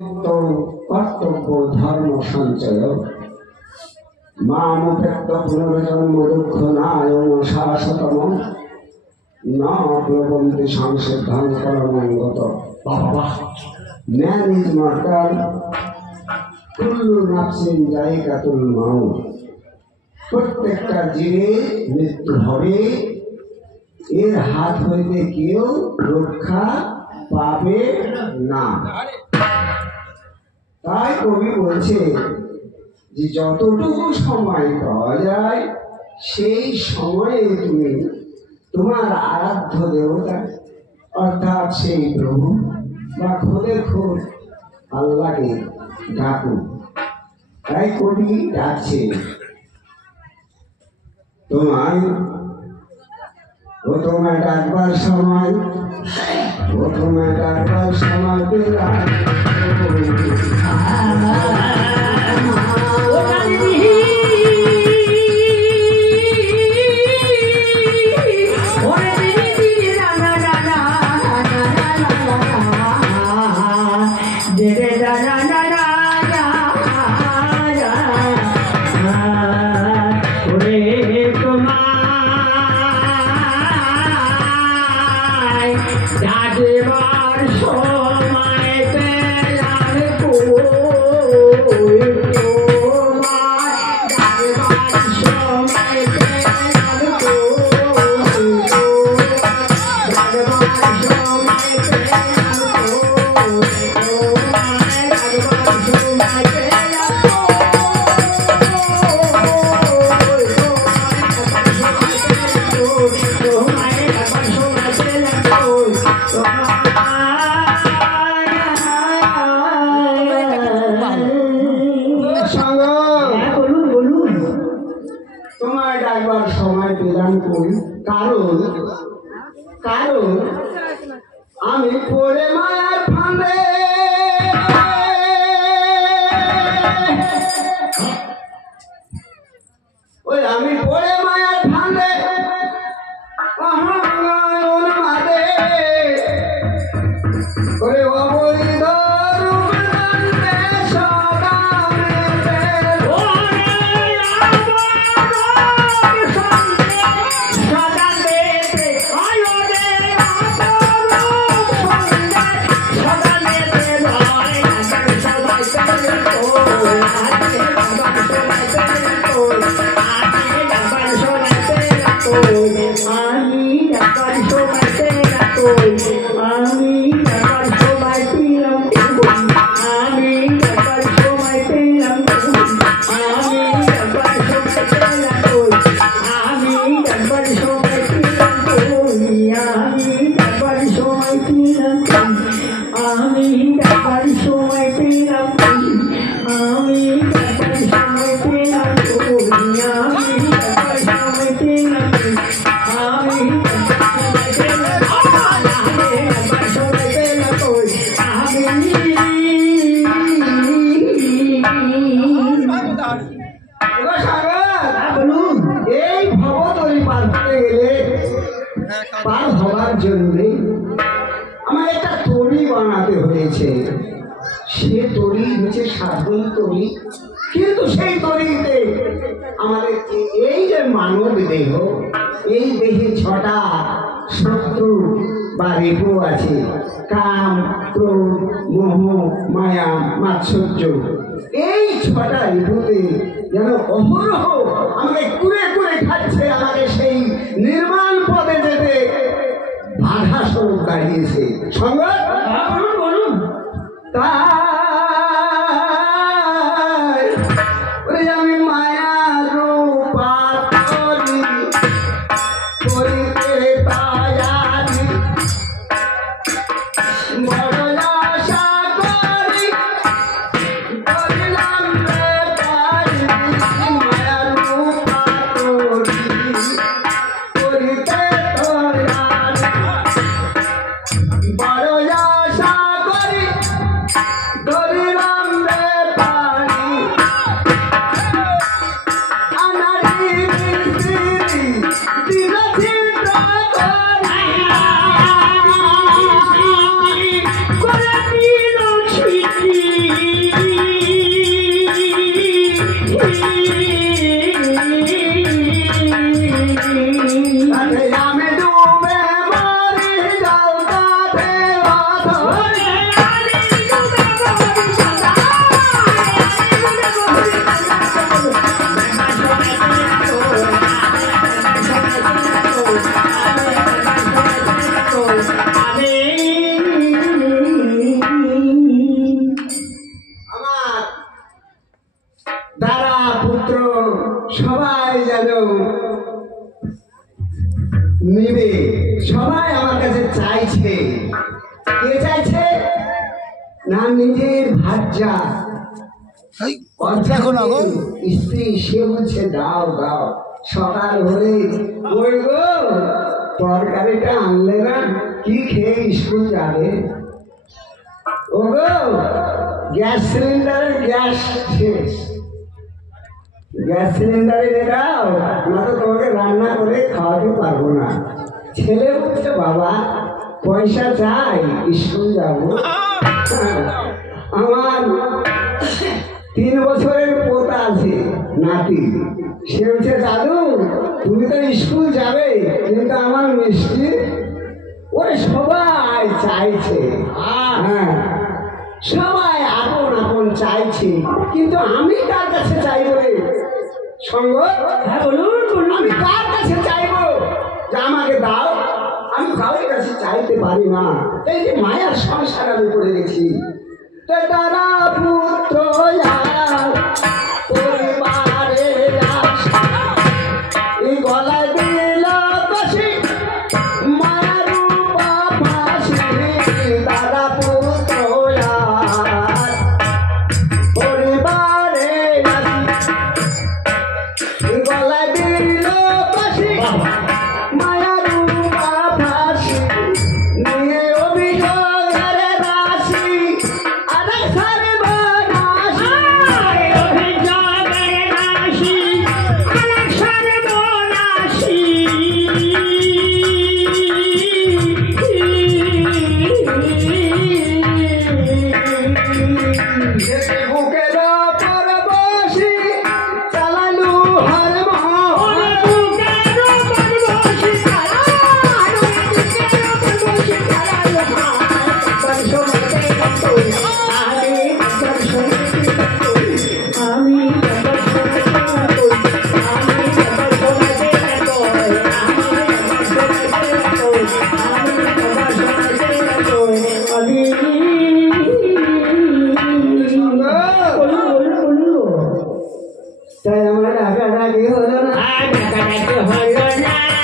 কর্তব্য ধর্ম সঞ্চয় মামুপেত্ত পুনর্জন্ম দুঃখ নায়ং শাশ্বতম ন প্লবন্তি সংসিদ্ধং পরমঙ্গত। বাবা, ম্যান ইজ মর্টাল, কুল্লু নাফসিন যায়িকাতুল মাউত। প্রত্যেকটা জীবের মৃত্যু হবে, এর হাত হইতে কেউ রক্ষা পাবে না। তাই কবি বলছে যে যতটুকু সময় পাওয়া যায় সেই সময়ে তুমি তোমার আরাধ্য দেবতা অর্থাৎ সেই প্রভু বা খোদে খোদ আল্লাহকে ডাকো। তাই কবি ডাকছে তোমায় প্রথমে ডাকবার সময় পেলাম কারণ আমি পড়ে মায়ার ফাঁদে, ওই আমি পড়ে মায়ার ফাঁদে মাদে ওরে অবৈধ পার হওয়ার জন্য আমার একটা তরি বানাতে হয়েছে। সে তরি হচ্ছে সাধারণ তরি, কিন্তু সেই তরিতে আমাদের এই যে মানব দেহ, এই দেহে 6টা শত্রু বা রিপু আছে, কাম, ক্রোধ, মোহ, মায়া, মাৎসর্য। এই 6টা রিপুতে যেন অহরহ আমাকে কুড়ে কুড়ে খাচ্ছে, আমাকে সেই নির্মাণ পদে যেতে বাধা স্বরূপ দাঁড়িয়েছে। সংবাদ বলুন তাই আমি মায়ার রূপাতলি করিতে পারি, বড় আশা করি করিলাম পারি, মায়ার রূপাতলি করিতে পারি, বড় আশা করি নিবে, সবাই আমার কাছে চাইছে। কে চাইছে? না নিজের ভাজ্যা স্ত্রী, সে বলছে দাও দাও। সকাল হলে ওই গো তরকারিটা আনলে না, কি খেয়ে স্কুল যাবে? ও গো গ্যাস সিলিন্ডারের গ্যাস শেষ, গ্যাস সিলিন্ডারে দাও, না তো তোমাকে রান্না করে খাওয়াতে পারবো না। ছেলে বলছে বাবা পয়সা চাই, স্কুল যাবো। আমার 3 বছরের পোতা আছে, নাতি। সে বলছে দাদু তুমি তো স্কুল যাবে, কিন্তু আমার মিষ্টি। ওরে সবাই চাইছে, হ্যাঁ সবাই আপন আপন চাইছে, কিন্তু আমি কার কাছে চাইবো রে সঙ্গ? হ্যাঁ বলুন, আমি কার কাছে চাইবো যে আমাকে দাও? আমি কারোর কাছে চাইতে পারি না। এই যে মায়ার সংসার আমি করে গেছি, তারা পুত্র পরিবারে এই গলায় দিল বসি মায়ার ফাঁসি, তারা পুত্র পরিবারে গলায় দিল বসি মায়ার ফাঁসি, নিয়ে অভিযোগের রাশি আরে সর্বনাশী, অভিযোগের রাশি আরে সর্বনাশী। বুকের ওপর বসি চালালু হরমোহন, বুকের ওপর বসি চালালু, বুকের ওপর বসি চালালু আমি তাই আমার ডাকাডাকি হলো না, ডাকাডাকি হলো না।